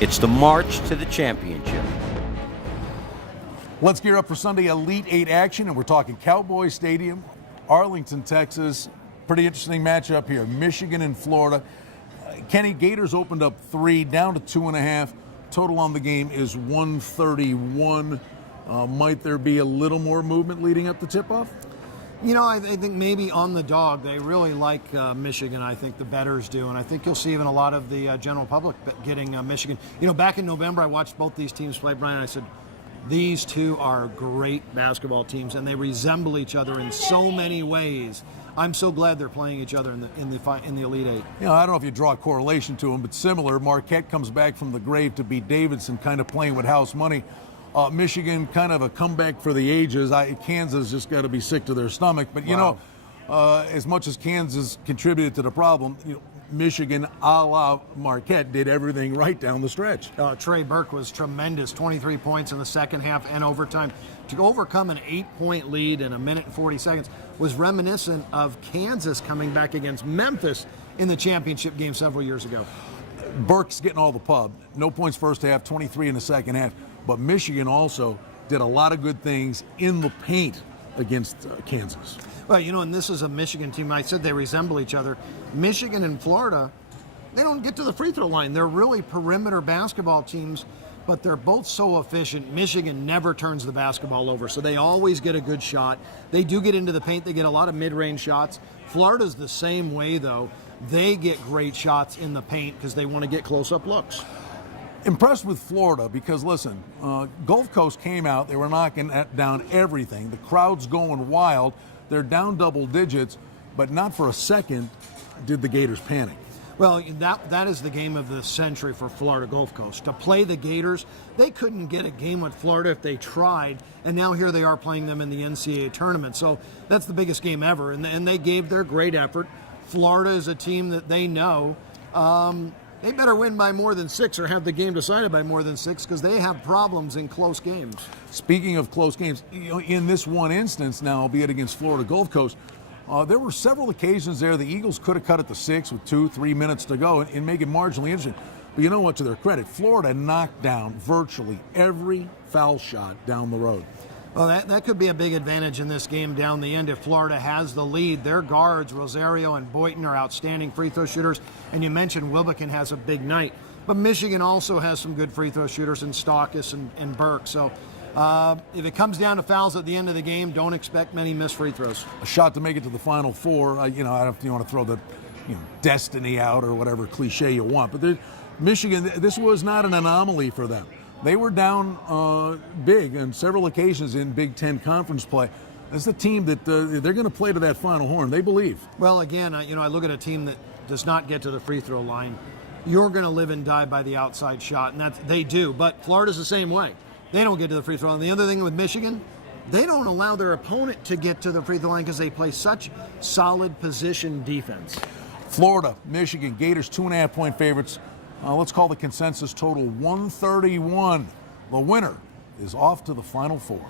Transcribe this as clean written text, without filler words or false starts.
It's the march to the championship. Let's gear up for Sunday Elite Eight action, and we're talking Cowboy Stadium, Arlington, Texas. Pretty interesting matchup here, Michigan and Florida. Kenny, Gators opened up 3, down to 2.5. Total on the game is 131. Might there be a little more movement leading up the tip-off? You know, I think maybe on the dog, they really like Michigan. I think the bettors do, and I think you'll see even a lot of the general public getting Michigan. You know, back in November, I watched both these teams play, Brian, and I said, these two are great basketball teams, and they resemble each other in so many ways. I'm so glad they're playing each other in the Elite Eight. You know, I don't know if you draw a correlation to them, but similar. Marquette comes back from the grave to beat Davidson, kind of playing with house money. Michigan, kind of a comeback for the ages. Kansas just got to be sick to their stomach. But, you know, as much as Kansas contributed to the problem, you know, Michigan, a la Marquette, did everything right down the stretch. Trey Burke was tremendous, 23 points in the second half and overtime. To overcome an 8-point lead in 1 minute and 40 seconds was reminiscent of Kansas coming back against Memphis in the championship game several years ago. Burke's getting all the pub. No points first half, 23 in the second half. But Michigan also did a lot of good things in the paint against Kansas. Well, you know, and this is a Michigan team. I said they resemble each other. Michigan and Florida, they don't get to the free throw line. They're really perimeter basketball teams, but they're both so efficient. Michigan never turns the basketball over, so they always get a good shot. They do get into the paint. They get a lot of mid-range shots. Florida's the same way, though. They get great shots in the paint because they want to get close-up looks. Impressed with Florida because, listen, Gulf Coast came out. They were knocking down everything. The crowd's going wild. They're down double digits, but not for a second did the Gators panic. Well, that is the game of the century for Florida Gulf Coast. To play the Gators, they couldn't get a game with Florida if they tried, and now here they are playing them in the NCAA tournament. So that's the biggest game ever, and they gave their great effort. Florida is a team that they know. They better win by more than 6 or have the game decided by more than 6 because they have problems in close games. Speaking of close games, you know, in this one instance now, albeit against Florida Gulf Coast, there were several occasions there the Eagles could have cut it to 6 with 2-3 minutes to go and make it marginally interesting. But you know what, to their credit, Florida knocked down virtually every foul shot down the road. Well, that could be a big advantage in this game down the end if Florida has the lead. Their guards, Rosario and Boynton, are outstanding free throw shooters. And you mentioned Wilbekin has a big night. But Michigan also has some good free throw shooters in Stockus and Burke. So if it comes down to fouls at the end of the game, don't expect many missed free throws. A shot to make it to the Final Four. You know, I don't know if you want to throw the destiny out or whatever cliche you want. But Michigan, this was not an anomaly for them. They were down big on several occasions in Big Ten conference play. That's the team that they're going to play to that Final Horn. They believe. Well, again, I look at a team that does not get to the free throw line. You're going to live and die by the outside shot, and they do. But Florida's the same way. They don't get to the free throw line. The other thing with Michigan, they don't allow their opponent to get to the free throw line because they play such solid position defense. Florida, Michigan, Gators 2.5-point favorites. Let's call the consensus total 131. The winner is off to the Final Four.